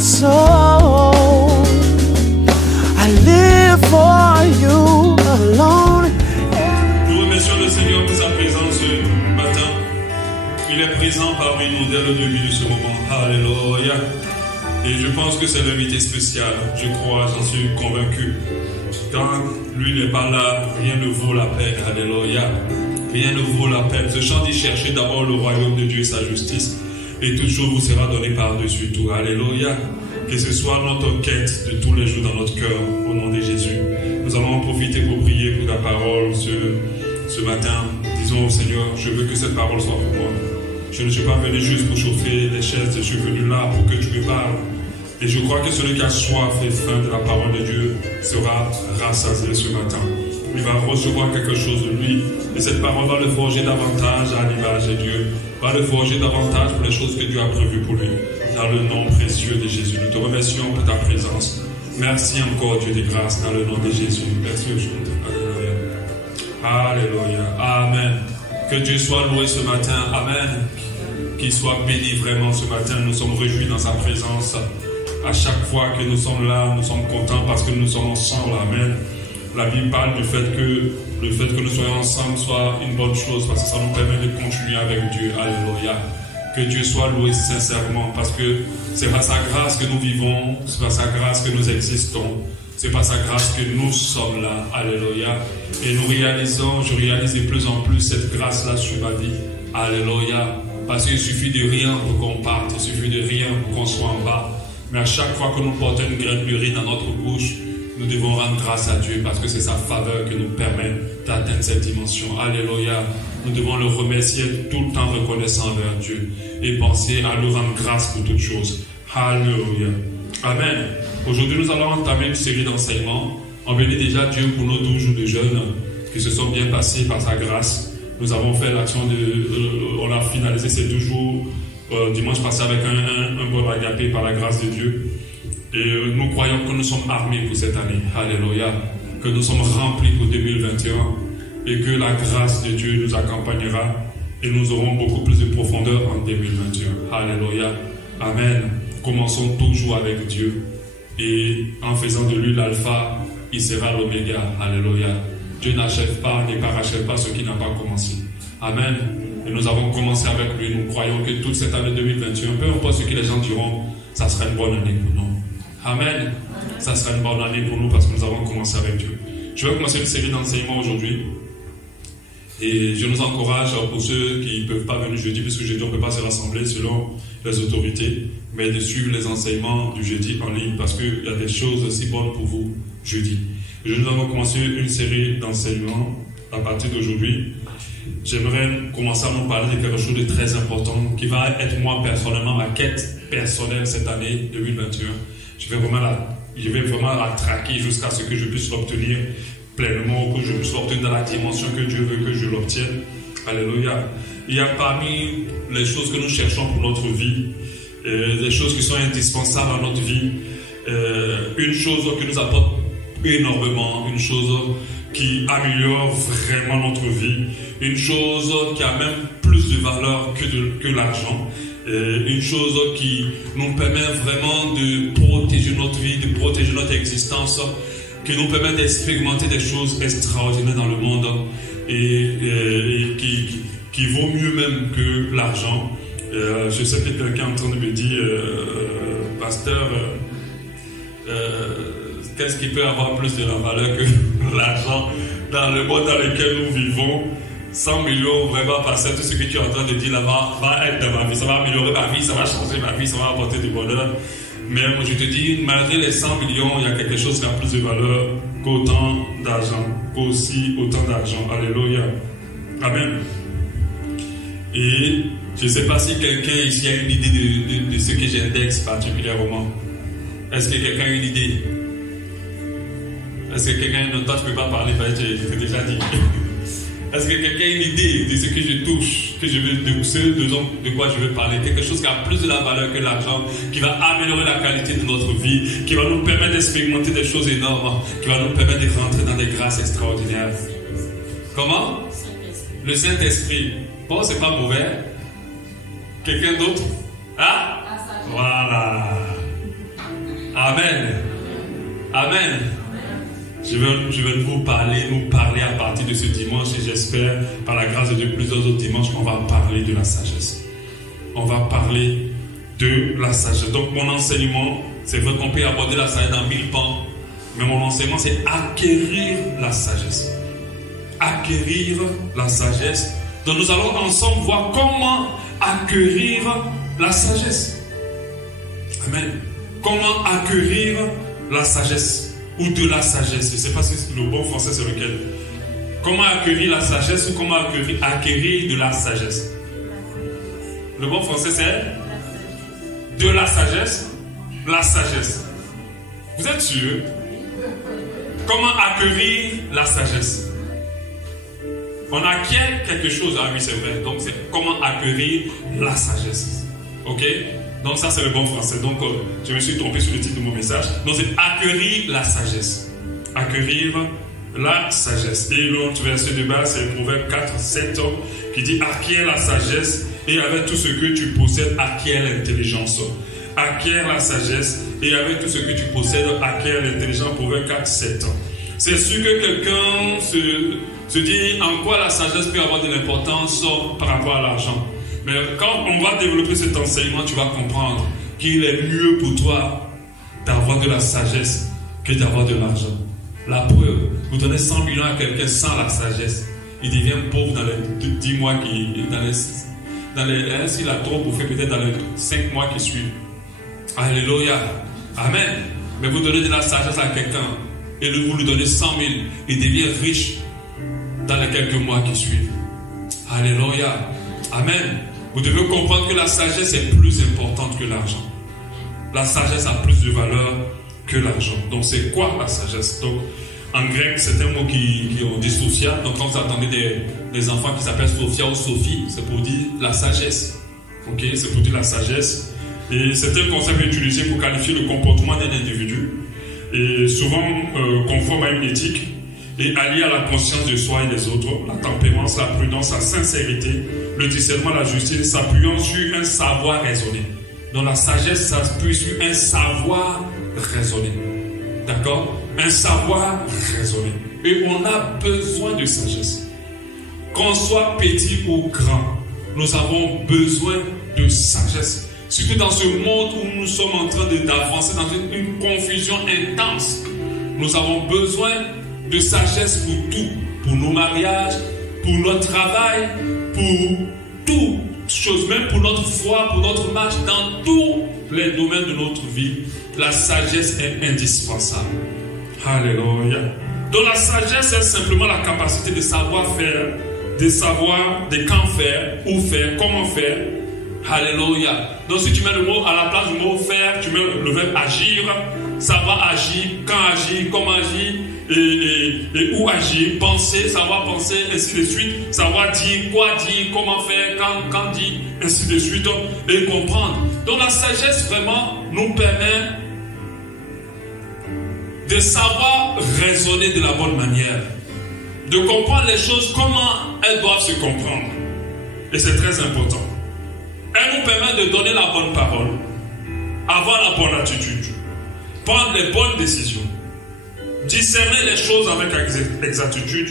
my soul. I live for you alone. Nous remercions le Seigneur pour sa présence ce matin. Il est présent parmi nous dès le début de ce moment. Alléluia. Et je pense que c'est l'invité spécial. Je crois, j'en suis convaincu. Quand lui n'est pas là, rien ne vaut la peine. Alléluia. Rien ne vaut la peine. Ce chant dit cherchez d'abord le royaume de Dieu et sa justice. Et toute chose vous sera donnée par-dessus tout. Alléluia. Que ce soit notre quête de tous les jours dans notre cœur, au nom de Jésus. Nous allons en profiter pour prier pour ta parole ce matin. Disons au Seigneur, je veux que cette parole soit pour moi. Je ne suis pas venu juste pour chauffer les chaises, je suis venu là pour que tu me parles. Et je crois que celui qui a soif et faim de la parole de Dieu sera rassasié ce matin. Il va recevoir quelque chose de lui. Et cette parole va le forger davantage à l'image de Dieu. Va le forger davantage pour les choses que Dieu a prévues pour lui. Dans le nom précieux de Jésus. Nous te remercions pour ta présence. Merci encore, Dieu de grâce, dans le nom de Jésus. Merci aujourd'hui. Alléluia. Alléluia. Amen. Que Dieu soit loué ce matin. Amen. Qu'il soit béni vraiment ce matin. Nous sommes réjouis dans sa présence. À chaque fois que nous sommes là, nous sommes contents parce que nous sommes ensemble. Amen. La Bible parle du fait que le fait que nous soyons ensemble soit une bonne chose parce que ça nous permet de continuer avec Dieu. Alléluia. Que Dieu soit loué sincèrement parce que c'est par sa grâce que nous vivons, c'est par sa grâce que nous existons, c'est par sa grâce que nous sommes là. Alléluia. Et je réalise de plus en plus cette grâce-là sur ma vie. Alléluia. Parce qu'il suffit de rien pour qu'on parte, il suffit de rien pour qu'on soit en bas. Mais à chaque fois que nous portons une graine de riz dans notre bouche, nous devons rendre grâce à Dieu parce que c'est sa faveur qui nous permet d'atteindre cette dimension. Alléluia. Nous devons le remercier tout le temps reconnaissant envers Dieu et penser à lui rendre grâce pour toutes choses. Alléluia. Amen. Aujourd'hui, nous allons entamer une série d'enseignements. On bénit déjà Dieu pour nos 12 jours de jeûne qui se sont bien passés par sa grâce. Nous avons fait l'action on a finalisé ces 12 jours dimanche passé avec un bon agapé par la grâce de Dieu. Et nous croyons que nous sommes armés pour cette année. Alléluia. Que nous sommes remplis pour 2021 et que la grâce de Dieu nous accompagnera et nous aurons beaucoup plus de profondeur en 2021. Alléluia. Amen. Commençons toujours avec Dieu et en faisant de lui l'alpha, il sera l'oméga. Alléluia. Dieu n'achève pas, ne parachève pas ce qui n'a pas commencé. Amen. Et nous avons commencé avec lui. Nous croyons que toute cette année 2021, peu importe ce que les gens diront, ça sera une bonne année pour nous. Amen. Ça sera une bonne année pour nous parce que nous avons commencé avec Dieu. Je vais commencer une série d'enseignements aujourd'hui. Et je nous encourage pour ceux qui ne peuvent pas venir jeudi, puisque jeudi on ne peut pas se rassembler selon les autorités, mais de suivre les enseignements du jeudi en ligne parce qu'il y a des choses aussi bonnes pour vous jeudi. Nous allons commencer une série d'enseignements à partir d'aujourd'hui. J'aimerais commencer à nous parler de quelque chose de très important qui va être moi personnellement ma quête personnelle cette année 2021. Je vais vraiment la traquer jusqu'à ce que je puisse l'obtenir pleinement, que je puisse l'obtenir dans la dimension que Dieu veut que je l'obtienne. Alléluia. Il y a parmi les choses que nous cherchons pour notre vie, des choses qui sont indispensables à notre vie, une chose qui nous apporte énormément, une chose qui améliore vraiment notre vie, une chose qui a même plus de valeur que l'argent, une chose qui nous permet vraiment de protéger notre vie, de protéger notre existence, qui nous permet d'expérimenter des choses extraordinaires dans le monde et qui vaut mieux même que l'argent. Je sais que quelqu'un est en train de me dire, pasteur, qu'est-ce qui peut avoir plus de la valeur que l'argent dans le monde dans lequel nous vivons? 100 millions, vraiment, parce que tout ce que tu es en train de dire là-bas va être dans ma vie, ça va améliorer ma vie, ça va changer ma vie, ça va apporter du bonheur. Mais je te dis, malgré les 100 millions, il y a quelque chose qui a plus de valeur qu'autant d'argent, qu'aussi autant d'argent. Alléluia. Amen. Et je ne sais pas si quelqu'un ici a une idée de ce que j'indexe particulièrement. Est-ce que quelqu'un a une idée? Est-ce que quelqu'un, toi tu ne peux pas parler, je t'ai déjà dit. Est-ce que quelqu'un a une idée de ce que je touche, de quoi je veux parler? Quelque chose qui a plus de la valeur que l'argent, qui va améliorer la qualité de notre vie, qui va nous permettre d'expérimenter des choses énormes, qui va nous permettre de rentrer dans des grâces extraordinaires. Comment? Le Saint-Esprit. Bon, c'est pas mauvais. Quelqu'un d'autre? Ah? Voilà. Amen. Amen. Je vais nous parler à partir de ce dimanche et j'espère, par la grâce de Dieu, plusieurs autres dimanches, qu'on va parler de la sagesse. On va parler de la sagesse. Donc mon enseignement, c'est vrai qu'on peut aborder la sagesse dans 1000 pans, mais mon enseignement, c'est acquérir la sagesse. Acquérir la sagesse. Donc nous allons ensemble voir comment acquérir la sagesse. Amen. Comment acquérir la sagesse ou de la sagesse. Je ne sais pas si le bon français c'est lequel. Comment acquérir la sagesse ou comment acquérir de la sagesse. Le bon français c'est de la sagesse. La sagesse. Vous êtes sûr? Comment acquérir la sagesse? On acquiert quelque chose. Ah oui, c'est vrai. Donc c'est comment acquérir la sagesse. Ok? Donc ça c'est le bon français. Donc je me suis trompé sur le titre de mon message. Donc c'est acquérir la sagesse. Acquérir la sagesse. Et l'autre verset de base c'est Proverbe 4, 7 qui dit acquiert la sagesse et avec tout ce que tu possèdes acquiert l'intelligence. Acquiert la sagesse et avec tout ce que tu possèdes acquiert l'intelligence. Proverbe 4, 7. C'est sûr que quelqu'un se dit en quoi la sagesse peut avoir de l'importance par rapport à l'argent. Mais quand on va développer cet enseignement, tu vas comprendre qu'il est mieux pour toi d'avoir de la sagesse que d'avoir de l'argent. La preuve, vous donnez 100 millions à quelqu'un sans la sagesse, il devient pauvre dans les 10 mois s'il a trop bouffé, peut-être dans les 5 mois qui suivent. Alléluia. Amen. Mais vous donnez de la sagesse à quelqu'un et vous lui donnez 100 000, il devient riche dans les quelques mois qui suivent. Alléluia. Amen. Vous devez comprendre que la sagesse est plus importante que l'argent. La sagesse a plus de valeur que l'argent. Donc c'est quoi la sagesse? Donc en grec c'est un mot qui on dit Sophia. Donc quand vous attendez des enfants qui s'appellent Sophia ou Sophie, c'est pour dire la sagesse. Ok, c'est pour dire la sagesse. Et c'est un concept utilisé pour qualifier le comportement d'un individu. Et souvent conforme à une éthique et allié à la conscience de soi et des autres, la tempérance, la prudence, la sincérité, le discernement, la justice, s'appuyant sur un savoir raisonné. Donc la sagesse s'appuie sur un savoir raisonné. D'accord? Un savoir raisonné. Et on a besoin de sagesse. Qu'on soit petit ou grand, nous avons besoin de sagesse. Surtout dans ce monde où nous sommes en train d'avancer dans une confusion intense. Nous avons besoin de sagesse pour tout, pour nos mariages, pour notre travail, pour toutes choses, même pour notre foi, pour notre marche, dans tous les domaines de notre vie. La sagesse est indispensable. Alléluia. Donc la sagesse, c'est simplement la capacité de savoir faire, de savoir de quand faire, où faire, comment faire. Alléluia. Donc si tu mets le mot à la place du mot faire, tu mets le verbe agir, savoir agir, quand agir, comment agir, et où agir, penser, savoir penser, ainsi de suite, savoir dire, quoi dire, comment faire, quand dire, ainsi de suite, et comprendre. Donc la sagesse vraiment nous permet de savoir raisonner de la bonne manière, de comprendre les choses comment elles doivent se comprendre. Et c'est très important. Elle nous permet de donner la bonne parole, avoir la bonne attitude, prendre les bonnes décisions, discerner les choses avec exactitude,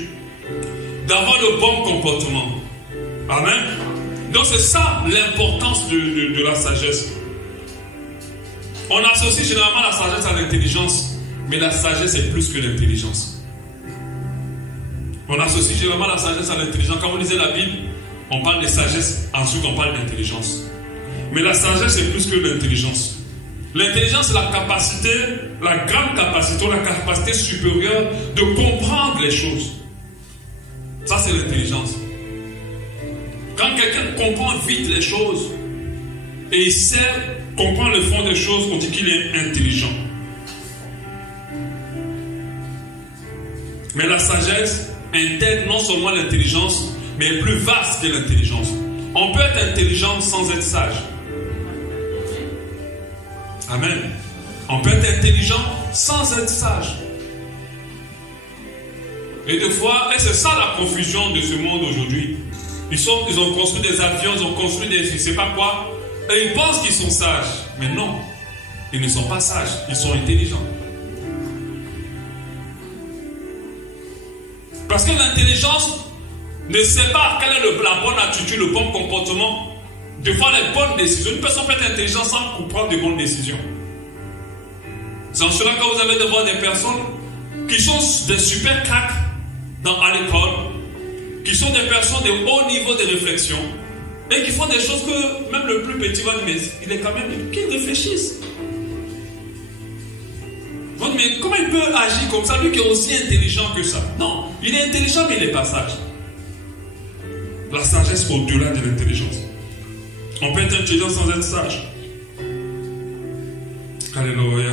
d'avoir le bon comportement. Amen. Donc c'est ça l'importance de la sagesse. On associe généralement la sagesse à l'intelligence, mais la sagesse est plus que l'intelligence. On associe généralement la sagesse à l'intelligence. Quand vous lisez la Bible, on parle de sagesse, ensuite on parle d'intelligence. Mais la sagesse est plus que l'intelligence. L'intelligence, c'est la capacité, la grande capacité, ou la capacité supérieure de comprendre les choses. Ça, c'est l'intelligence. Quand quelqu'un comprend vite les choses et il sait comprendre le fond des choses, on dit qu'il est intelligent. Mais la sagesse intègre non seulement l'intelligence, mais est plus vaste que l'intelligence. On peut être intelligent sans être sage. Amen. On peut être intelligent sans être sage. Et des fois, et c'est ça la confusion de ce monde aujourd'hui. Ils ont construit des avions, ils ont construit des je ne sais pas quoi, et ils pensent qu'ils sont sages. Mais non. ils ne sont pas sages, ils sont intelligents. Parce que l'intelligence ne sait pas quelle est la bonne attitude, le bon comportement, de faire les bonnes décisions. Une personne peut être intelligente sans prendre de bonnes décisions. C'est en cela que vous allez devoir des personnes qui sont des super cracks à l'école, qui sont des personnes de haut niveau de réflexion et qui font des choses que même le plus petit va dire, mais il est quand même qu'ils réfléchissent. Mais comment il peut agir comme ça, lui qui est aussi intelligent que ça? Non, il est intelligent mais il n'est pas sage. La sagesse au-delà de l'intelligence. On peut être intelligent sans être sage. Alléluia.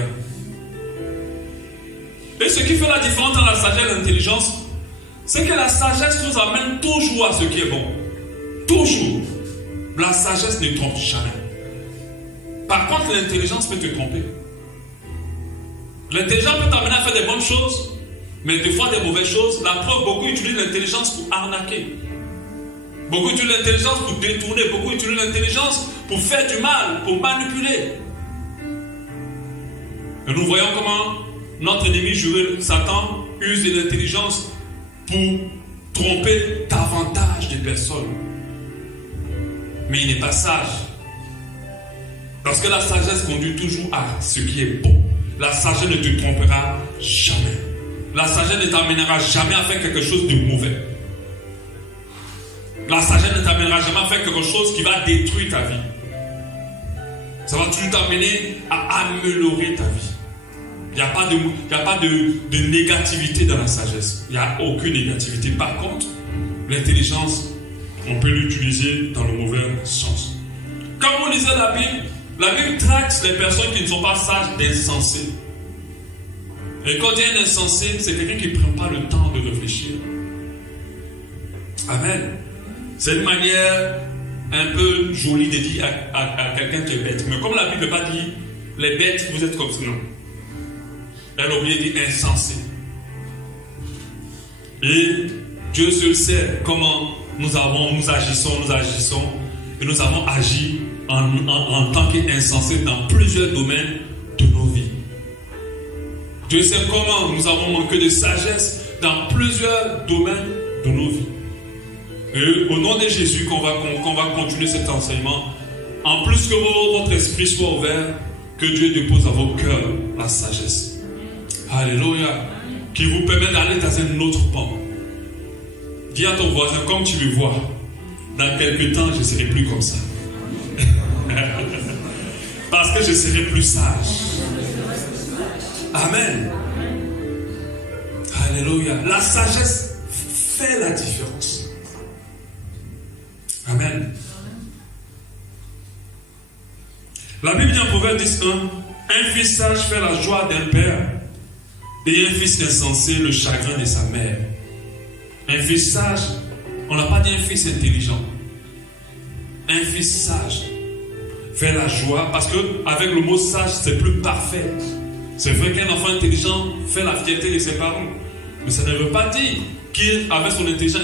Et ce qui fait la différence entre la sagesse et l'intelligence, c'est que la sagesse nous amène toujours à ce qui est bon. Toujours. La sagesse ne trompe jamais. Par contre, l'intelligence peut te tromper. L'intelligence peut t'amener à faire des bonnes choses, mais des fois des mauvaises choses. La preuve, beaucoup utilisent l'intelligence pour arnaquer. Beaucoup utilisent l'intelligence pour détourner. Beaucoup utilisent l'intelligence pour faire du mal, pour manipuler. Et nous voyons comment notre ennemi juré, Satan, use de l'intelligence pour tromper davantage de personnes. Mais il n'est pas sage. Parce que la sagesse conduit toujours à ce qui est bon. La sagesse ne te trompera jamais. La sagesse ne t'amènera jamais à faire quelque chose de mauvais. La sagesse ne t'amènera jamais à faire quelque chose qui va détruire ta vie. Ça va toujours t'amener à améliorer ta vie. Il n'y a pas de négativité dans la sagesse. Il n'y a aucune négativité. Par contre, l'intelligence, on peut l'utiliser dans le mauvais sens. Quand vous lisez la Bible traite les personnes qui ne sont pas sages d'insensés. Et quand il y a un insensé, c'est quelqu'un qui ne prend pas le temps de réfléchir. Amen. C'est une manière un peu jolie de dire à quelqu'un qui est bête. Mais comme la Bible ne peut pas dire les bêtes, vous êtes comme ça, non. Elle a oublié de dire insensé. Et Dieu seul sait comment nous agissons. Et nous avons agi en tant qu'insensés dans plusieurs domaines de nos vies. Dieu sait comment nous avons manqué de sagesse dans plusieurs domaines de nos vies. Et au nom de Jésus qu'on va continuer cet enseignement, en plus que votre esprit soit ouvert, que Dieu dépose à vos cœurs la sagesse. Alléluia. Qui vous permet d'aller dans un autre pan. Dis à ton voisin, comme tu le vois, dans quelques temps, je ne serai plus comme ça. Parce que je serai plus sage. Amen. Alléluia. La sagesse fait la différence. Amen. La Bible dit en Proverbe 10:1, un fils sage fait la joie d'un père, et un fils insensé le chagrin de sa mère. Un fils sage, on n'a pas dit un fils intelligent. Un fils sage fait la joie, parce que avec le mot sage, c'est plus parfait. C'est vrai qu'un enfant intelligent fait la fierté de ses parents, mais ça ne veut pas dire qu'avec son intelligence,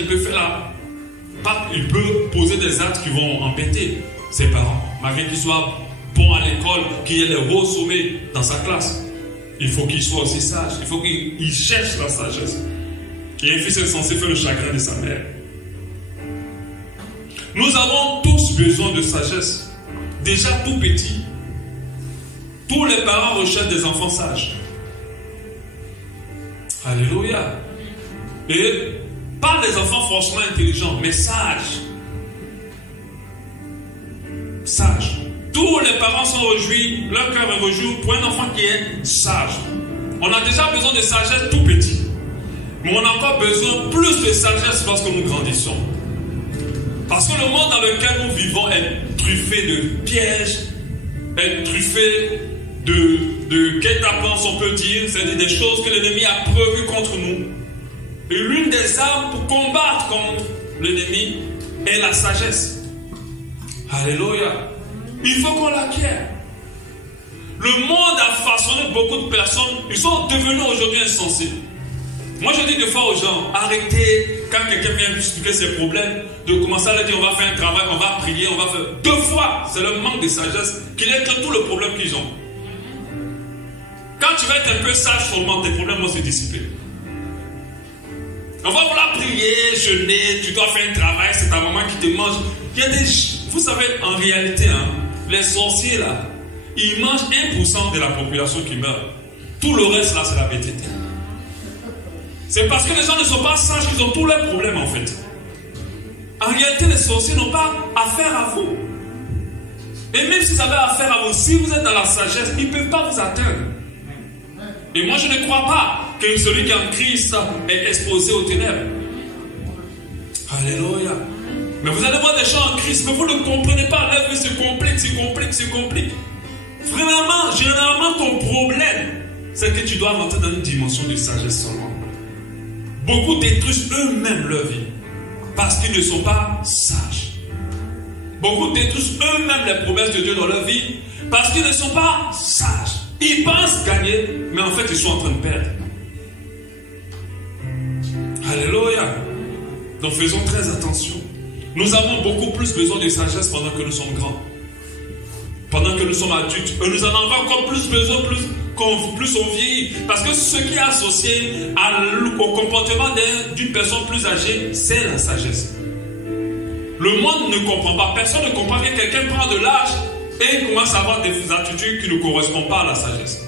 il peut poser des actes qui vont embêter ses parents, malgré qu'il soit bon à l'école, qu'il ait les hauts sommets dans sa classe. Il faut qu'il soit aussi sage. Il faut qu'il cherche la sagesse. Et un fils insensé fait le chagrin de sa mère. Nous avons tous besoin de sagesse. Déjà tout petit, tous les parents recherchent des enfants sages. Alléluia. Et pas des enfants forcément intelligents, mais sages. Sages. Tous les parents sont réjouis, leur cœur est réjoui pour un enfant qui est sage. On a déjà besoin de sagesse tout petit. Mais on a encore besoin plus de sagesse lorsque nous grandissons. Parce que le monde dans lequel nous vivons est truffé de pièges, est truffé de guet-apens, on peut dire. C'est des choses que l'ennemi a prévues contre nous. Et l'une des armes pour combattre contre l'ennemi est la sagesse. Alléluia. Il faut qu'on l'acquiert. Le monde a façonné beaucoup de personnes. Ils sont devenus aujourd'hui insensés. Moi je dis des fois aux gens, arrêtez, quand quelqu'un vient expliquer ses problèmes, de commencer à leur dire on va faire un travail, on va prier, on va faire... 2 fois, c'est le manque de sagesse qui leur crée tout le problème qu'ils ont. Quand tu vas être un peu sage seulement, tes problèmes vont se dissiper. On va vouloir prier, jeûner, tu dois faire un travail, c'est ta maman qui te mange. Il y a des... Vous savez, en réalité, hein, les sorciers là, ils mangent 1% de la population qui meurt. Tout le reste là, c'est la bêtise. C'est parce que les gens ne sont pas sages qu'ils ont tous leurs problèmes en fait. En réalité, les sorciers n'ont pas affaire à vous. Et même s'ils avaient affaire à vous, si vous êtes dans la sagesse, ils ne peuvent pas vous atteindre. Et moi, je ne crois pas que celui qui est en Christ est exposé aux ténèbres. Alléluia. Mais vous allez voir des gens en Christ, mais vous ne comprenez pas. Leur vie se complique. Vraiment, généralement, ton problème, c'est que tu dois rentrer dans une dimension de sagesse seulement. Beaucoup détruisent eux-mêmes leur vie parce qu'ils ne sont pas sages. Beaucoup détruisent eux-mêmes les promesses de Dieu dans leur vie parce qu'ils ne sont pas sages. Ils pensent gagner, mais en fait, ils sont en train de perdre. Alléluia. Donc, faisons très attention. Nous avons beaucoup plus besoin de sagesse pendant que nous sommes grands. Pendant que nous sommes adultes. Et nous en avons encore plus besoin, plus on vieillit. Parce que ce qui est associé au comportement d'une personne plus âgée, c'est la sagesse. Le monde ne comprend pas. Personne ne comprend que quelqu'un prend de l'âge et commence à avoir des attitudes qui ne correspondent pas à la sagesse.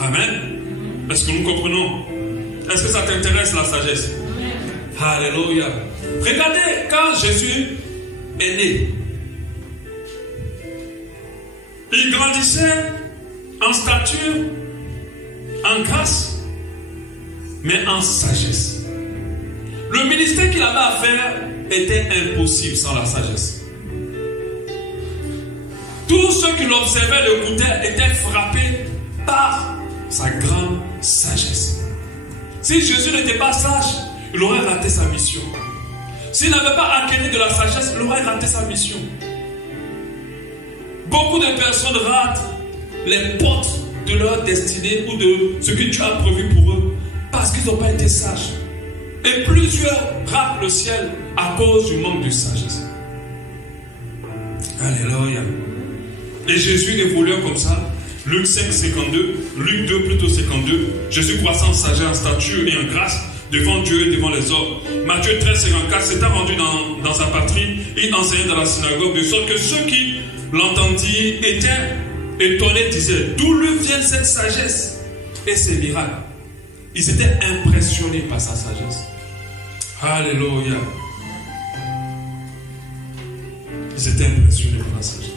Amen. Est-ce que nous comprenons? Est-ce que ça t'intéresse la sagesse? Alléluia. Regardez, quand Jésus est né, il grandissait en stature, en grâce, mais en sagesse. Le ministère qu'il avait à faire était impossible sans la sagesse. Tous ceux qui l'observaient, l'écoutaient, étaient frappés par sa grande sagesse. Si Jésus n'était pas sage, il aurait raté sa mission. S'il n'avait pas acquis de la sagesse, il aurait raté sa mission. Beaucoup de personnes ratent les portes de leur destinée ou de ce que tu as prévu pour eux parce qu'ils n'ont pas été sages. Et plusieurs ratent le ciel à cause du manque de sagesse. Alléluia. Et Jésus évoluait comme ça. Luc 5, 52, Luc 2, plutôt 52. Jésus croissant en sagesse, en stature et en grâce devant Dieu et devant les hommes. Matthieu 13, 54, s'étant rendu dans sa patrie, il enseignait dans la synagogue, de sorte que ceux qui l'entendirent étaient étonnés, disaient, d'où lui vient cette sagesse et ces miracles? Ils étaient impressionnés par sa sagesse. Alléluia. Ils étaient impressionnés par la sagesse.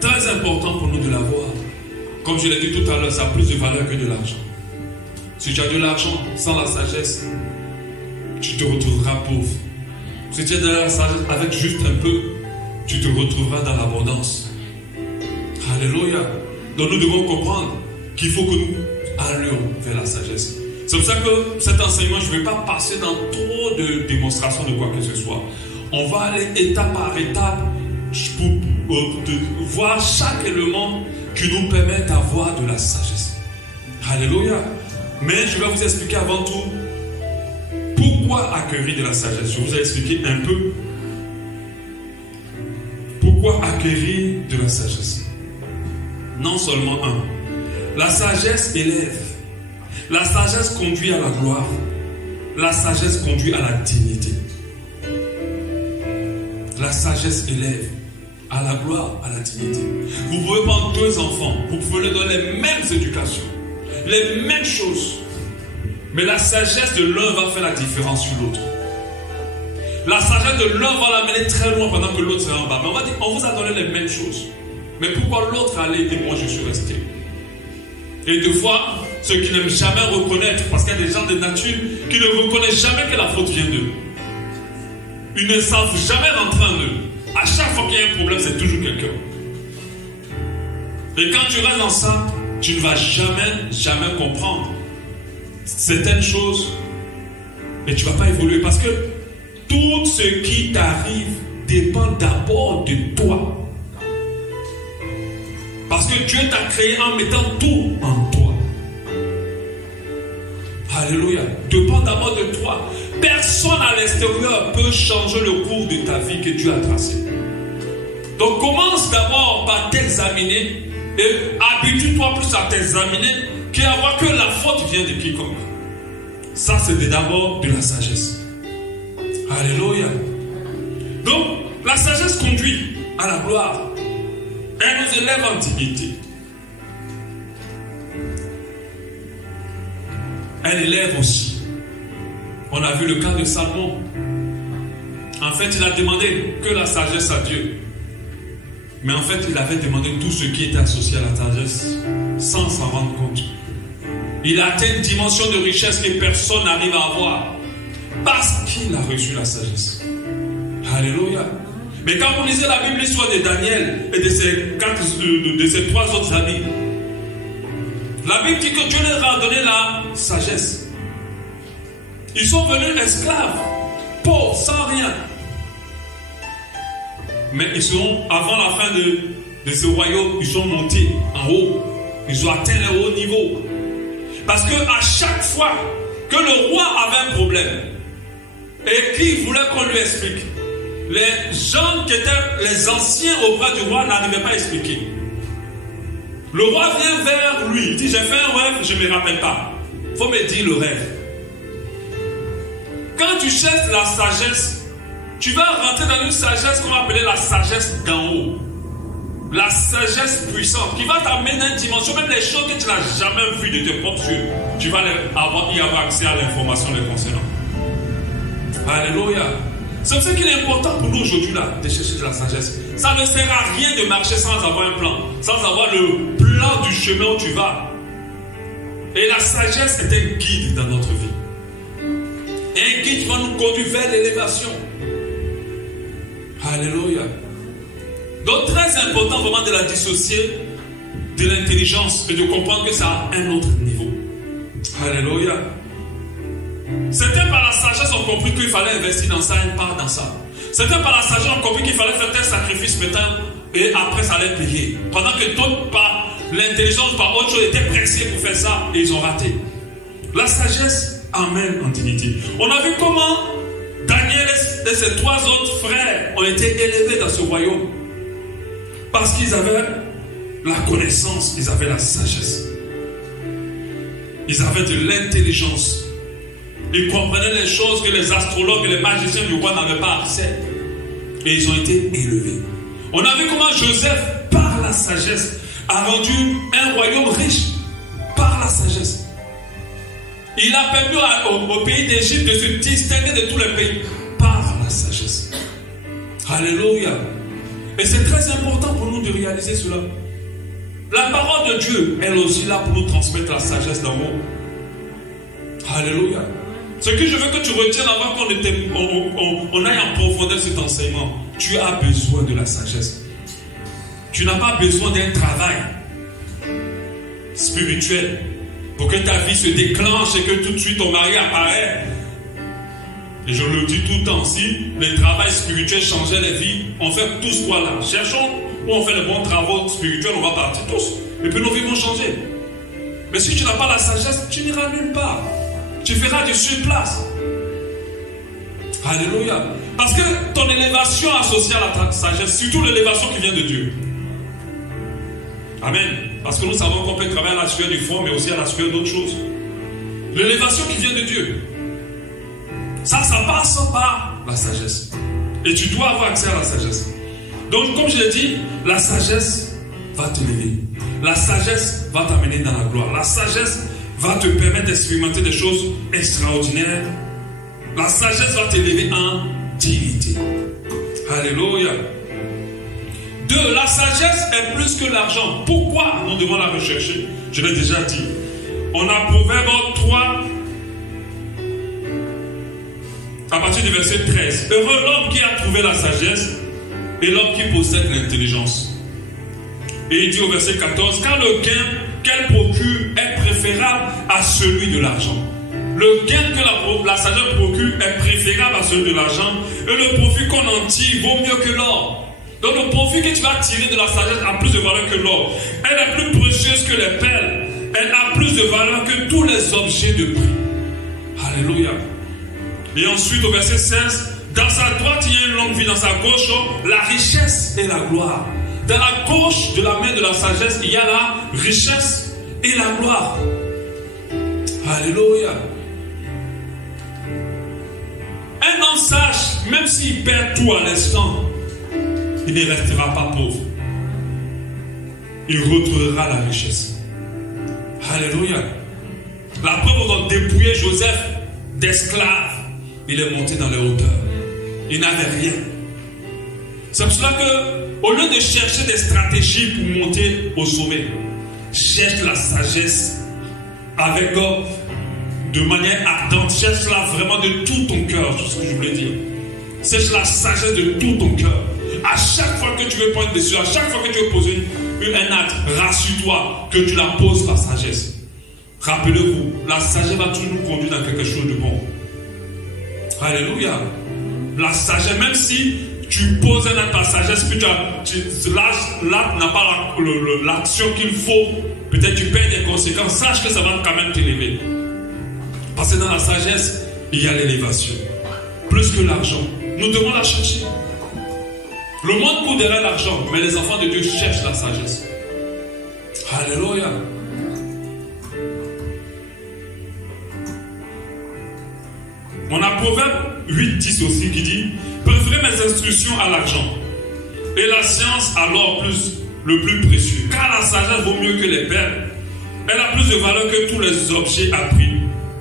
Très important pour nous de l'avoir. Comme je l'ai dit tout à l'heure, ça a plus de valeur que de l'argent. Si tu as de l'argent sans la sagesse, tu te retrouveras pauvre. Si tu as de la sagesse avec juste un peu, tu te retrouveras dans l'abondance. Alléluia. Donc nous devons comprendre qu'il faut que nous allions vers la sagesse. C'est pour ça que cet enseignement, je ne vais pas passer dans trop de démonstrations de quoi que ce soit. On va aller étape par étape pour voir chaque élément qui nous permet d'avoir de la sagesse. Alléluia. Mais je vais vous expliquer avant tout pourquoi acquérir de la sagesse. Je vous ai expliqué un peu pourquoi acquérir de la sagesse. Non seulement la sagesse élève. La sagesse conduit à la gloire. La sagesse conduit à la dignité. La sagesse élève à la gloire, à la dignité. Vous pouvez prendre deux enfants, vous pouvez leur donner les mêmes éducations, les mêmes choses. Mais la sagesse de l'un va faire la différence sur l'autre. La sagesse de l'un va l'amener très loin pendant que l'autre sera en bas. Mais on va dire, on vous a donné les mêmes choses. Mais pourquoi l'autre allait et moi je suis resté? Et deux fois, ceux qui n'aiment jamais reconnaître, parce qu'il y a des gens de nature qui ne reconnaissent jamais que la faute vient d'eux. Ils ne savent jamais rentrer en eux. À chaque fois qu'il y a un problème, c'est toujours quelqu'un. Et quand tu restes dans ça, tu ne vas jamais comprendre certaines choses et tu ne vas pas évoluer parce que tout ce qui t'arrive dépend d'abord de toi. Parce que Dieu t'a créé en mettant tout en toi. Alléluia. Dépend d'abord de toi. Personne à l'extérieur peut changer le cours de ta vie que Dieu a tracé. Donc commence d'abord par t'examiner Et habitue-toi plus à t'examiner qu'à voir que la faute vient de quiconque. Ça, c'est d'abord de la sagesse. Alléluia. Donc, la sagesse conduit à la gloire. Elle nous élève en dignité. Elle élève aussi. On a vu le cas de Salomon. En fait, il a demandé que la sagesse à Dieu. Mais en fait, il avait demandé tout ce qui était associé à la sagesse sans s'en rendre compte. Il a atteint une dimension de richesse que personne n'arrive à avoir parce qu'il a reçu la sagesse. Alléluia. Mais quand vous lisez la Bible, l'histoire de Daniel et de ses trois autres amis, la Bible dit que Dieu leur a donné la sagesse. Ils sont venus esclaves, pauvres, sans rien. Mais ils sont, avant la fin de ce royaume, ils sont montés en haut. Ils ont atteint le haut niveau. Parce que à chaque fois que le roi avait un problème et qu'il voulait qu'on lui explique, les gens qui étaient les anciens auprès du roi n'arrivaient pas à expliquer. Le roi vient vers lui, il dit: j'ai fait un rêve, je ne me rappelle pas. Il faut me dire le rêve. Quand tu cherches la sagesse, tu vas rentrer dans une sagesse qu'on va appeler la sagesse d'en haut. La sagesse puissante qui va t'amener dans une dimension, même les choses que tu n'as jamais vues de tes propres yeux, tu vas y avoir accès à l'information les concernant. Alléluia. C'est pour ça qu'il est important pour nous aujourd'hui là de chercher de la sagesse. Ça ne sert à rien de marcher sans avoir un plan, sans avoir le plan du chemin où tu vas. Et la sagesse est un guide dans notre vie. Un guide qui va nous conduire vers l'élévation. Alléluia. Donc très important vraiment de la dissocier de l'intelligence et de comprendre que ça a un autre niveau. Alléluia. Certains par la sagesse ont compris qu'il fallait investir dans ça et pas dans ça. Certains par la sagesse ont compris qu'il fallait faire un sacrifice maintenant et après ça allait payer. Pendant que d'autres par l'intelligence, par autre chose étaient pressés pour faire ça et ils ont raté. La sagesse amène en dignité. On a vu comment Daniel et ses trois autres frères ont été élevés dans ce royaume. Parce qu'ils avaient la connaissance, ils avaient la sagesse. Ils avaient de l'intelligence. Ils comprenaient les choses que les astrologues et les magiciens du roi n'avaient pas accès. Et ils ont été élevés. On a vu comment Joseph, par la sagesse, a rendu un royaume riche. Par la sagesse. Il a permis au pays d'Égypte de se distinguer de tous les pays. Par la sagesse. Alléluia. Et c'est très important pour nous de réaliser cela. La parole de Dieu, elle est aussi là pour nous transmettre la sagesse d'en haut. Alléluia. Ce que je veux que tu retiennes avant qu'on aille en profondeur cet enseignement, tu as besoin de la sagesse. Tu n'as pas besoin d'un travail spirituel pour que ta vie se déclenche et que tout de suite ton mari apparaît. Et je le dis tout le temps, si le travail spirituel changeait les vies, on fait tous quoi là? Cherchons où on fait les bons travaux spirituels, on va partir tous. Et puis nos vies vont changer. Mais si tu n'as pas la sagesse, tu n'iras nulle part. Tu feras du surplace. Alléluia. Parce que ton élévation associée à la sagesse, surtout l'élévation qui vient de Dieu. Amen. Parce que nous savons qu'on peut travailler à la sueur du front, mais aussi à la sueur d'autres choses. L'élévation qui vient de Dieu. Ça passe par la sagesse. Et tu dois avoir accès à la sagesse. Donc, comme je l'ai dit, la sagesse va te lever. La sagesse va t'amener dans la gloire. La sagesse va te permettre d'expérimenter des choses extraordinaires. La sagesse va t'élever en dignité. Alléluia. 2. La sagesse est plus que l'argent. Pourquoi nous devons la rechercher? Je l'ai déjà dit. On a Proverbe 3, à partir du verset 13. Heureux l'homme qui a trouvé la sagesse et l'homme qui possède l'intelligence. Et il dit au verset 14, car le gain qu'elle procure est préférable à celui de l'argent. Le gain que la sagesse procure est préférable à celui de l'argent, et le profit qu'on en tire vaut mieux que l'or. Donc le profit que tu vas tirer de la sagesse a plus de valeur que l'or. Elle est plus précieuse que les perles. Elle a plus de valeur que tous les objets de prix. Alléluia. Et ensuite au verset 16, dans sa droite il y a une longue vie, dans sa gauche la richesse et la gloire. Dans la gauche de la main de la sagesse, il y a la richesse et la gloire. Alléluia. Un homme sage, même s'il perd tout à l'instant, il ne restera pas pauvre. Il retrouvera la richesse. Alléluia. La preuve dont dépouillé Joseph d'esclave, il est monté dans les hauteurs. Il n'avait rien. C'est pour cela que, au lieu de chercher des stratégies pour monter au sommet, cherche la sagesse avec God de manière ardente. Cherche-la vraiment de tout ton cœur, c'est ce que je voulais dire. Cherche la sagesse de tout ton cœur. À chaque fois que tu veux prendre une décision, à chaque fois que tu veux poser un acte, rassure-toi que tu la poses par sagesse. Rappelez-vous, la sagesse va toujours nous conduire dans quelque chose de bon. Alléluia. La sagesse, même si tu poses un acte par sagesse, puis l'acte n'a pas l'action qu'il faut, peut-être tu perds des conséquences, sache que ça va quand même t'élever. Parce que dans la sagesse, il y a l'élévation. Plus que l'argent. Nous devons la chercher. Le monde court derrière l'argent, mais les enfants de Dieu cherchent la sagesse. Alléluia. On a Proverbe 8:10 aussi qui dit: préférez mes instructions à l'argent et la science à l'or le plus précieux. Car la sagesse vaut mieux que les perles. Elle a plus de valeur que tous les objets appris.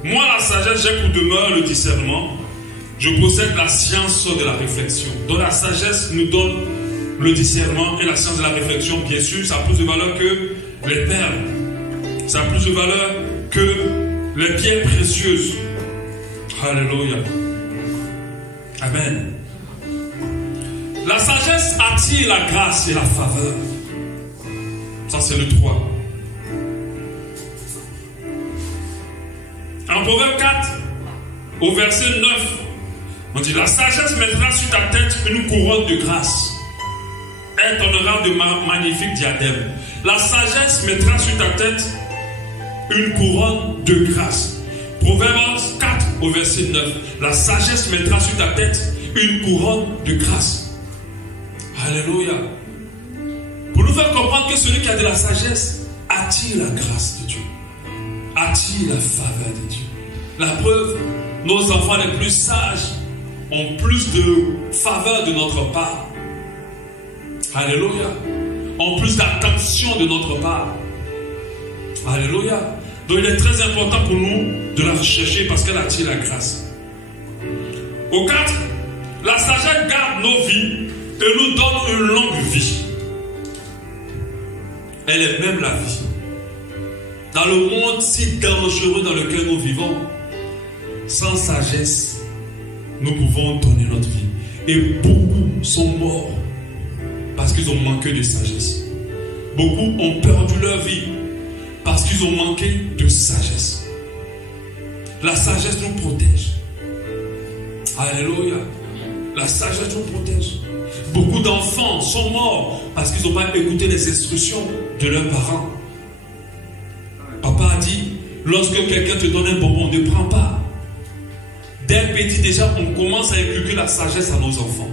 Moi, la sagesse, j'ai pour demeure le discernement. Je possède la science de la réflexion. Donc la sagesse nous donne le discernement et la science de la réflexion. Bien sûr, ça a plus de valeur que les perles. Ça a plus de valeur que les pierres précieuses. Alléluia. Amen. La sagesse attire la grâce et la faveur. Ça, c'est le 3. En Proverbe 4, au verset 9, on dit: la sagesse mettra sur ta tête une couronne de grâce. Elle t'honorera de magnifiques diadèmes. La sagesse mettra sur ta tête une couronne de grâce. Proverbe 4, au verset 9. La sagesse mettra sur ta tête une couronne de grâce. Alléluia. Pour nous faire comprendre que celui qui a de la sagesse attire la grâce de Dieu, attire la faveur de Dieu. La preuve, nos enfants les plus sages ont plus de faveur de notre part. Alléluia. Ont plus d'attention de notre part. Alléluia. Donc il est très important pour nous de la rechercher parce qu'elle attire la grâce. Au 4, la sagesse garde nos vies et nous donne une longue vie. Elle est même la vie. Dans le monde si dangereux dans lequel nous vivons, sans sagesse, nous pouvons donner notre vie. Et beaucoup sont morts parce qu'ils ont manqué de sagesse. Beaucoup ont perdu leur vie parce qu'ils ont manqué de sagesse. La sagesse nous protège. Alléluia. La sagesse nous protège. Beaucoup d'enfants sont morts parce qu'ils n'ont pas écouté les instructions de leurs parents. Papa a dit, lorsque quelqu'un te donne un bonbon, ne prends pas. Dès petit déjà, on commence à inculquer la sagesse à nos enfants.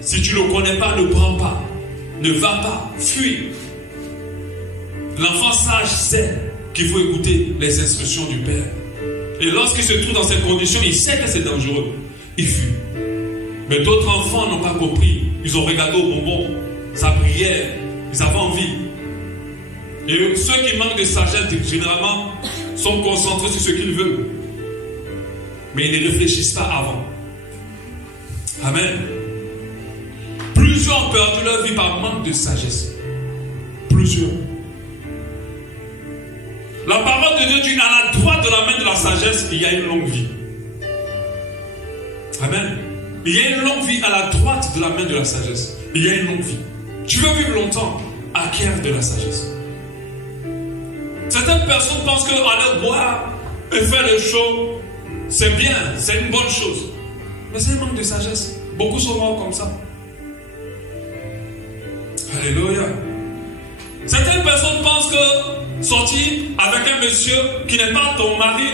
Si tu ne le connais pas, ne prends pas. Ne va pas, fuis. L'enfant sage sait qu'il faut écouter les instructions du Père. Et lorsqu'il se trouve dans ces conditions, il sait que c'est dangereux. Il fuit. Mais d'autres enfants n'ont pas compris. Ils ont regardé au bonbon, sa prière, ils avaient envie. Et ceux qui manquent de sagesse, généralement, sont concentrés sur ce qu'ils veulent. Mais ils ne réfléchissent pas avant. Amen. Plusieurs ont perdu leur vie par manque de sagesse. Plusieurs. La parole de Dieu dit, à la droite de la main de la sagesse, il y a une longue vie. Amen. Il y a une longue vie à la droite de la main de la sagesse. Il y a une longue vie. Tu veux vivre longtemps, acquiert de la sagesse. Certaines personnes pensent qu'aller boire et faire le show, c'est bien, c'est une bonne chose. Mais c'est un manque de sagesse. Beaucoup sont morts comme ça. Alléluia. Certaines personnes pensent que sortir avec un monsieur qui n'est pas ton mari,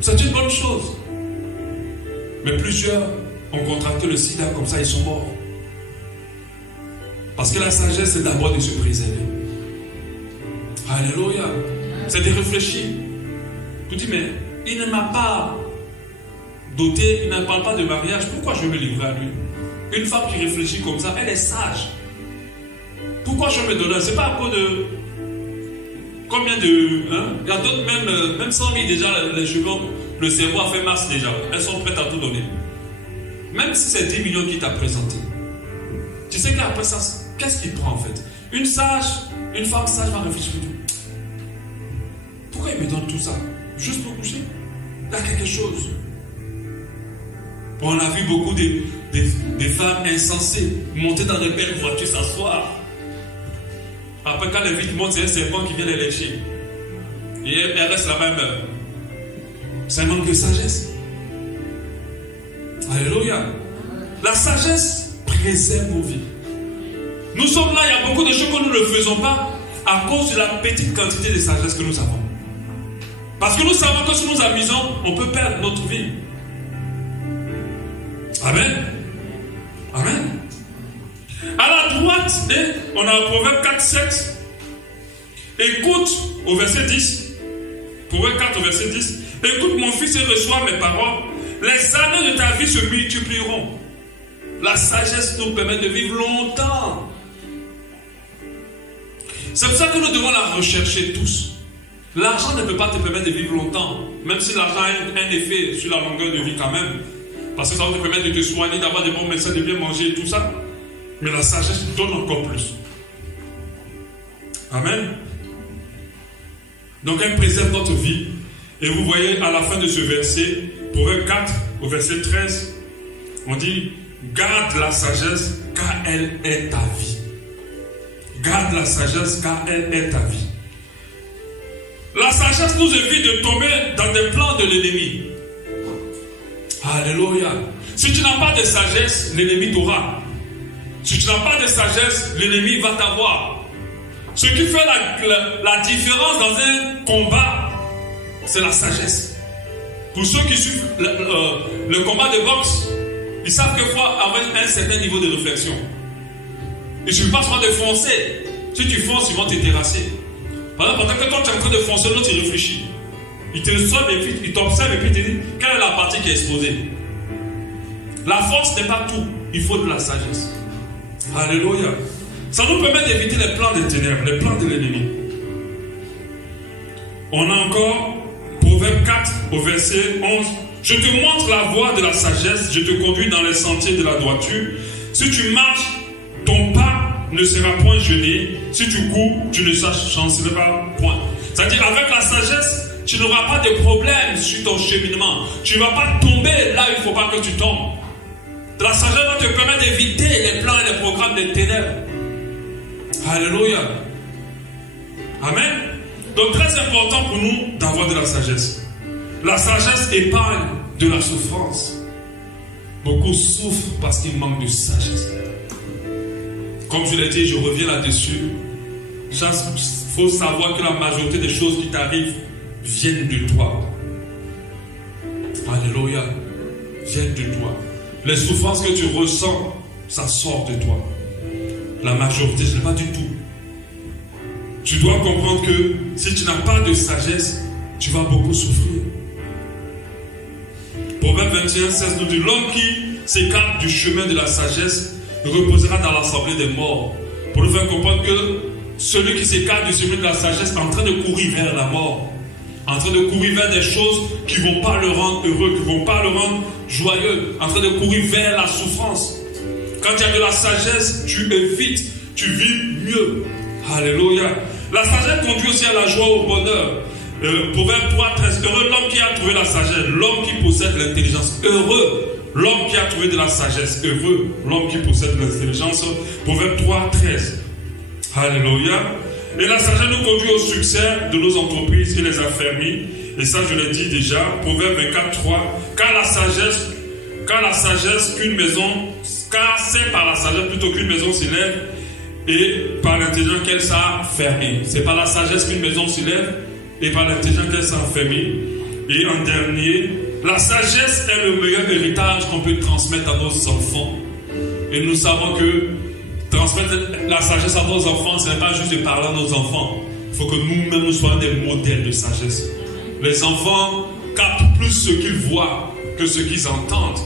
c'est une bonne chose. Mais plusieurs ont contracté le sida, comme ça ils sont morts. Parce que la sagesse, c'est d'abord de se préserver. Alléluia. C'est de réfléchir. Tu dis, mais il ne m'a pas doté, il ne parle pas de mariage. Pourquoi je vais me livrer à lui? Une femme qui réfléchit comme ça, elle est sage. Pourquoi je vais me donner? C'est pas à cause de... Combien de... Hein? Il y a d'autres, même 100 000 déjà, les cheveux, le cerveau a fait masse déjà. Elles sont prêtes à tout donner. Même si c'est 10 millions qui t'a présenté. Tu sais qu'après ça, qu'est-ce qu'il prend en fait? Une femme sage va réfléchir. Pourquoi il me donne tout ça? Juste pour coucher? Il y a quelque chose. On a vu beaucoup des femmes insensées monter dans de belles voitures, s'asseoir. Après, quand les vitres montent, c'est un serpent qui vient les lécher. Et elle reste là-bas, elle meurt. C'est un manque de sagesse. Alléluia. La sagesse préserve nos vies. Nous sommes là, il y a beaucoup de choses que nous ne faisons pas à cause de la petite quantité de sagesse que nous avons. Parce que nous savons que si nous amusons, on peut perdre notre vie. Amen. Amen. À la droite, on a Proverbe 4, 7. Écoute au verset 10. Proverbe 4 au verset 10. Écoute mon fils et reçois mes paroles. Les années de ta vie se multiplieront. La sagesse nous permet de vivre longtemps. C'est pour ça que nous devons la rechercher tous. L'argent ne peut pas te permettre de vivre longtemps. Même si l'argent a un effet sur la longueur de vie quand même. Parce que ça va te permettre de te soigner, d'avoir des bons médecins, de bien manger et tout ça. Mais la sagesse donne encore plus. Amen. Donc elle préserve notre vie. Et vous voyez à la fin de ce verset, Proverbe 4 au verset 13, on dit, garde la sagesse car elle est ta vie. Garde la sagesse car elle est ta vie. La sagesse nous évite de tomber dans des plans de l'ennemi. Alléluia. Si tu n'as pas de sagesse, l'ennemi t'aura. Si tu n'as pas de sagesse, l'ennemi va t'avoir. Ce qui fait la différence dans un combat, c'est la sagesse. Pour ceux qui suivent le combat de boxe, ils savent qu'il faut avoir un certain niveau de réflexion. Il ne suffit pas seulement de foncer. Si tu fonces, ils vont te terrasser. Pendant que toi tu es en train de foncer, l'autre il réfléchit. Il te sonne et puis il t'observe et puis il te dit quelle est la partie qui est exposée. La force n'est pas tout, il faut de la sagesse. Alléluia. Ça nous permet d'éviter les plans des ténèbres, les plans de l'ennemi. On a encore Proverbe 4 au verset 11. Je te montre la voie de la sagesse, je te conduis dans les sentiers de la droiture. Si tu marches, ton pas ne sera point gêné. Si tu cours, tu ne chancelleras point. C'est-à-dire avec la sagesse, tu n'auras pas de problème sur ton cheminement. Tu ne vas pas tomber là où il ne faut pas que tu tombes. La sagesse va te permettre d'éviter les plans et les programmes des ténèbres. Alléluia. Amen. Donc très important pour nous d'avoir de la sagesse. La sagesse épargne de la souffrance. Beaucoup souffrent parce qu'ils manquent de sagesse. Comme je l'ai dit, je reviens là-dessus. Il faut savoir que la majorité des choses qui t'arrivent viennent de toi. Alléluia. Viennent de toi. Les souffrances que tu ressens, ça sort de toi. La majorité, ce n'est pas du tout. Tu dois comprendre que si tu n'as pas de sagesse, tu vas beaucoup souffrir. Proverbe 21, 16 nous dit, l'homme qui s'écarte du chemin de la sagesse reposera dans l'assemblée des morts. Pour nous faire comprendre que celui qui s'écarte du chemin de la sagesse est en train de courir vers la mort. En train de courir vers des choses qui ne vont pas le rendre heureux, qui ne vont pas le rendre joyeux. En train de courir vers la souffrance. Quand tu as de la sagesse, tu évites, tu vis mieux. Alléluia. La sagesse conduit aussi à la joie, au bonheur. Proverbe 3, 13. Heureux l'homme qui a trouvé la sagesse, l'homme qui possède l'intelligence. Heureux l'homme qui a trouvé de la sagesse. Heureux l'homme qui possède l'intelligence. Proverbe 3, 13. Alléluia. Et la sagesse nous conduit au succès de nos entreprises et les affermit. Et ça, je l'ai dit déjà. Proverbe 24, 3. Car la sagesse qu'une maison, car c'est par la sagesse plutôt qu'une maison s'élève, et par l'intelligence qu'elle s'affermit. C'est par la sagesse qu'une maison s'élève, et par l'intelligence qu'elle s'affermit. Et en dernier, la sagesse est le meilleur héritage qu'on peut transmettre à nos enfants. Et nous savons que transmettre la sagesse à nos enfants, ce n'est pas juste de parler à nos enfants. Il faut que nous-mêmes nous soyons des modèles de sagesse. Les enfants captent plus ce qu'ils voient que ce qu'ils entendent.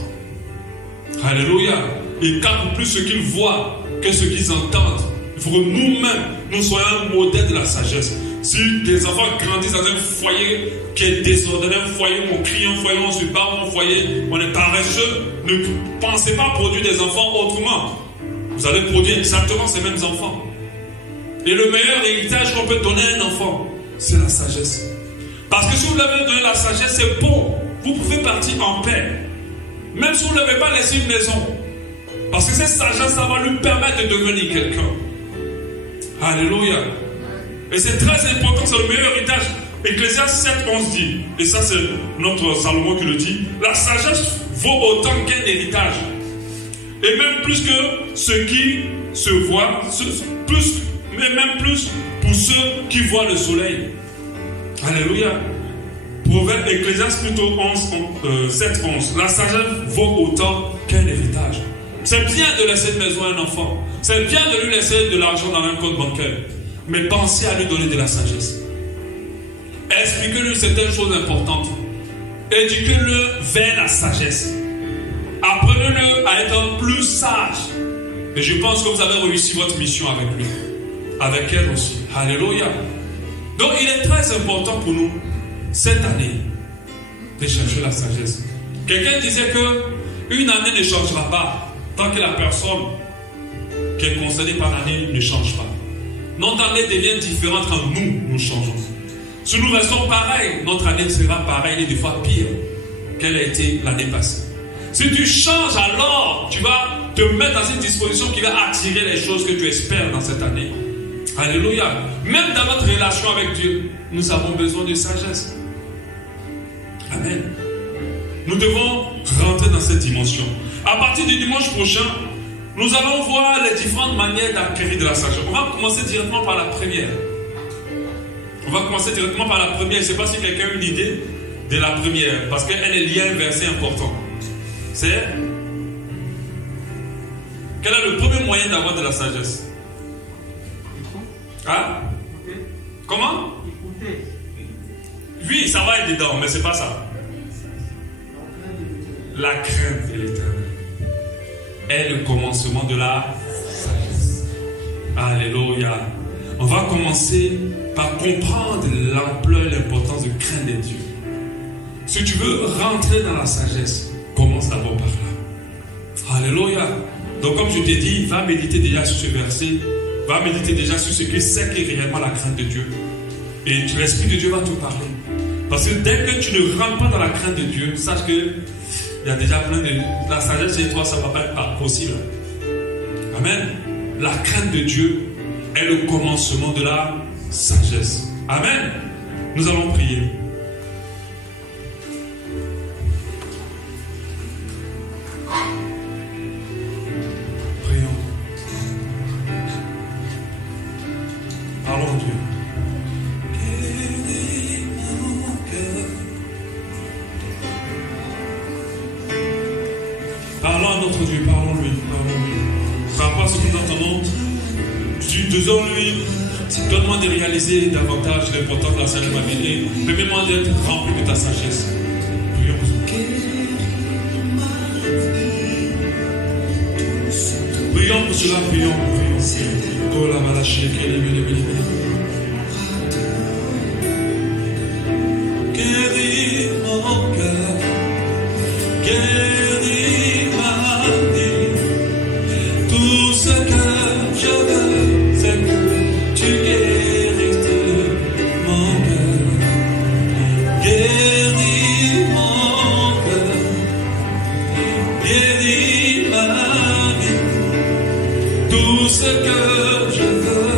Alléluia. Ils captent plus ce qu'ils voient que ce qu'ils entendent. Il faut que nous-mêmes, nous soyons un modèle de la sagesse. Si des enfants grandissent dans un foyer qui est désordonné, un foyer où on crie, un foyer où on se bat, un foyer où on est paresseux, ne pensez pas produire des enfants autrement. Vous allez produire exactement ces mêmes enfants. Et le meilleur héritage qu'on peut donner à un enfant, c'est la sagesse. Parce que si vous lui avez donné la sagesse, c'est bon. Vous pouvez partir en paix. Même si vous ne l'avez pas laissé une maison. Parce que cette sagesse, ça va lui permettre de devenir quelqu'un. Alléluia. Et c'est très important, c'est le meilleur héritage. Ecclésiaste 7:11 dit, et ça c'est notre Salomon qui le dit, la sagesse vaut autant qu'un héritage. Et même plus que ce qui se voit, mais même plus pour ceux qui voient le soleil. Alléluia. Proverbe Ecclésiaste plutôt 7:11. La sagesse vaut autant qu'un héritage. C'est bien de laisser une maison à un enfant. C'est bien de lui laisser de l'argent dans un compte bancaire. Mais pensez à lui donner de la sagesse. Expliquez-lui certaines choses importantes. Éduquez-le vers la sagesse. Apprenez-le à être plus sage. Et je pense que vous avez réussi votre mission avec lui. Avec elle aussi. Alléluia. Donc il est très important pour nous, cette année, de chercher la sagesse. Quelqu'un disait que une année ne changera pas tant que la personne qui est concernée par l'année ne change pas. Notre année devient différente quand nous changeons. Si nous restons pareils, notre année sera pareille et des fois pire qu'elle a été l'année passée. Si tu changes, alors tu vas te mettre dans une disposition qui va attirer les choses que tu espères dans cette année. Alléluia. Même dans notre relation avec Dieu, nous avons besoin de sagesse. Amen. Nous devons rentrer dans cette dimension. À partir du dimanche prochain, nous allons voir les différentes manières d'acquérir de la sagesse. On va commencer directement par la première. Je ne sais pas si quelqu'un a une idée de la première, parce qu'elle est liée à un verset important. C'est... Quel est le premier moyen d'avoir de la sagesse? Hein? Comment? Oui, ça va être dedans, mais c'est pas ça. La crainte de l'Éternel est le commencement de la sagesse. Alléluia. On va commencer par comprendre l'ampleur et l'importance de craindre Dieu. Si tu veux rentrer dans la sagesse, commence d'abord par là. Alléluia. Donc comme je t'ai dit, va méditer déjà sur ce verset. Va méditer déjà sur ce que c'est réellement la crainte de Dieu. Et l'Esprit de Dieu va te parler. Parce que dès que tu ne rentres pas dans la crainte de Dieu, sache que il y a déjà plein de... La sagesse chez toi, ça ne va pas être possible. Amen. La crainte de Dieu est le commencement de la sagesse. Amen. Nous allons prier. Prions. Parlons à Dieu. Parlons à notre Dieu, parlons-lui, parlons-lui. Par rapport à ce que nous entendons, donne-moi de réaliser davantage l'importance de la sagesse de ma vie et permets-moi d'être rempli de ta sagesse. Prions. Prions pour cela, prions. Oh la malachi, guéris mon cœur, guéris ma vie, tout ce que je veux, c'est que tu guérisses mon cœur, guéris mon cœur, guéris ma vie, tout ce que je veux,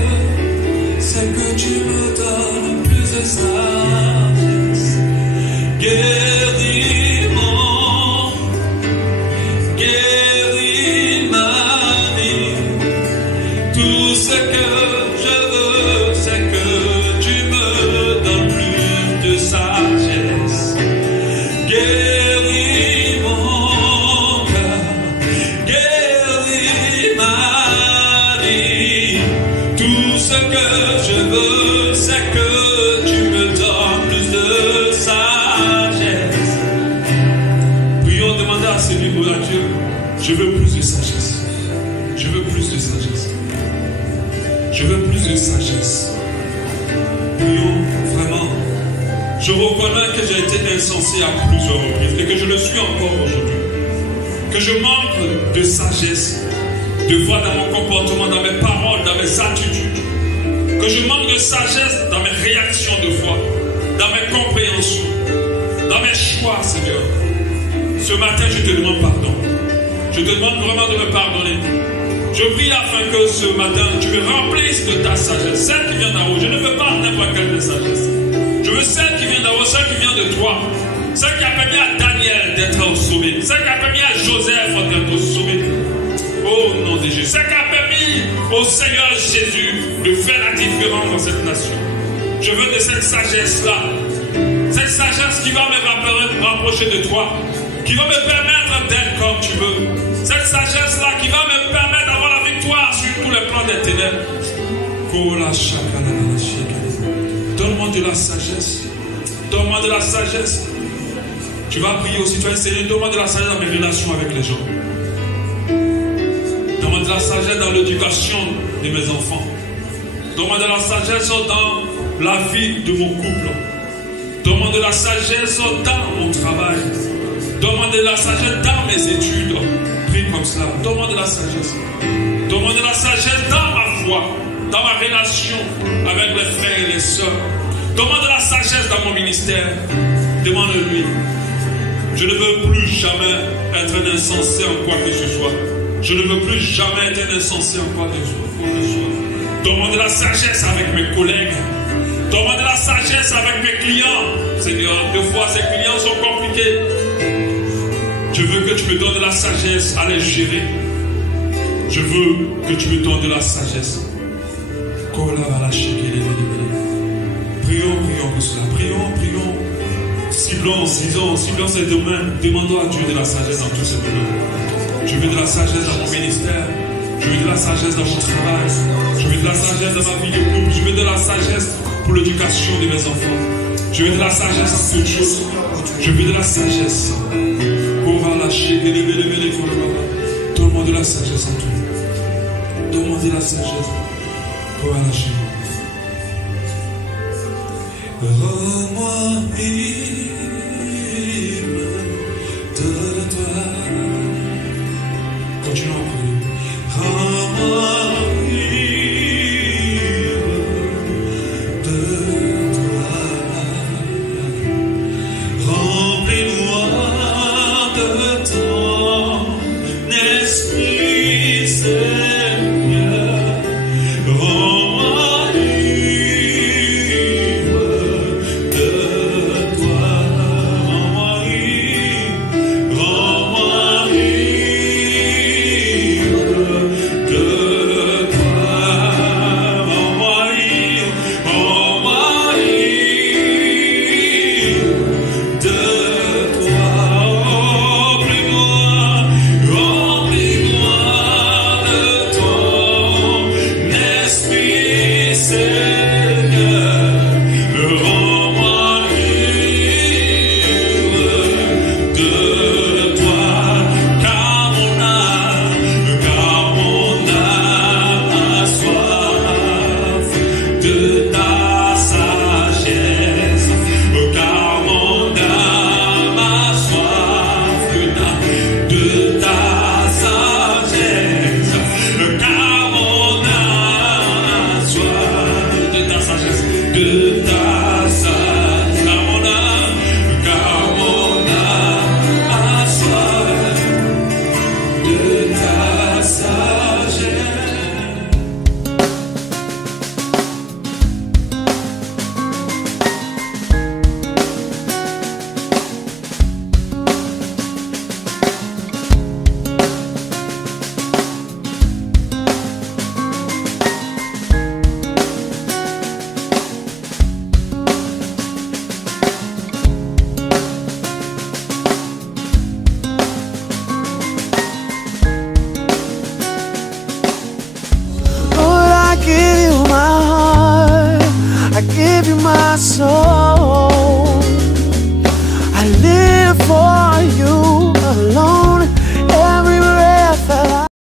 c'est que tu me donnes plus de sagesse, guéris mon, guéris ma vie, tout ce que je veux, c'est que tu me donnes plus de sagesse, guéris mon cœur, guéris ma que je veux, c'est que tu me donnes plus de sagesse. Prions, demandez à celui pour à Dieu, je veux plus de sagesse. Je veux plus de sagesse. Je veux plus de sagesse. Prions, vraiment. Je reconnais que j'ai été insensé à plusieurs reprises et que je le suis encore aujourd'hui. Que je manque de sagesse, de foi dans mon comportement, dans mes paroles, dans mes attitudes. Que je manque de sagesse dans mes réactions de foi, dans mes compréhensions, dans mes choix, Seigneur. Ce matin, je te demande pardon. Je te demande vraiment de me pardonner. Je prie afin que ce matin, tu me remplisses de ta sagesse, celle qui vient d'en haut. Je ne veux pas n'importe quelle sagesse. Je veux celle qui vient d'en haut, celle qui vient de toi. Celle qui a permis à Daniel d'être au sommet. Celle qui a permis à Joseph d'être au sommet. Oh nom de Jésus. Celle qui a permis au Seigneur Jésus de faire la différence dans cette nation. Je veux de cette sagesse-là. Cette sagesse qui va me rapprocher de toi. Qui va me permettre d'être comme tu veux. Cette sagesse-là qui va me permettre d'avoir la victoire sur tous les plans des ténèbres. Donne-moi de la sagesse. Donne-moi de la sagesse. Tu vas prier aussi, tu vas essayer. Donne-moi de la sagesse dans mes relations avec les gens. Donne-moi de la sagesse dans l'éducation de mes enfants. Donne-moi de la sagesse dans la vie de mon couple. Donne-moi de la sagesse dans mon travail. Donne-moi de la sagesse dans mes études. Prie comme cela. Donne-moi de la sagesse. Donne-moi de la sagesse dans ma foi, dans ma relation avec les frères et les sœurs. Donne-moi de la sagesse dans mon ministère. Demande-lui. Je ne veux plus jamais être un insensé en quoi que ce soit. Je ne veux plus jamais être un insensé en quoi que ce soit. Donne-moi de la sagesse avec mes collègues. Donne-moi de la sagesse avec mes clients. Seigneur, deux fois ces clients sont compliqués. Je veux que tu me donnes de la sagesse à les gérer. Je veux que tu me donnes de la sagesse. Prions, prions pour cela. Prions, prions. Ciblons ces domaines. Demandons à Dieu de la sagesse dans tous ces domaines. Je veux de la sagesse dans mon ministère. Je veux de la sagesse dans mon travail. Je veux de la sagesse dans ma vie de couple. Je veux de la sagesse pour l'éducation de mes enfants. Je veux de la sagesse en toutes choses. Je veux de la sagesse. Donne-moi de la sagesse en tout. Donne-moi de la sagesse. Rends-moi libre de toi. Continuons à prier. Rends-moi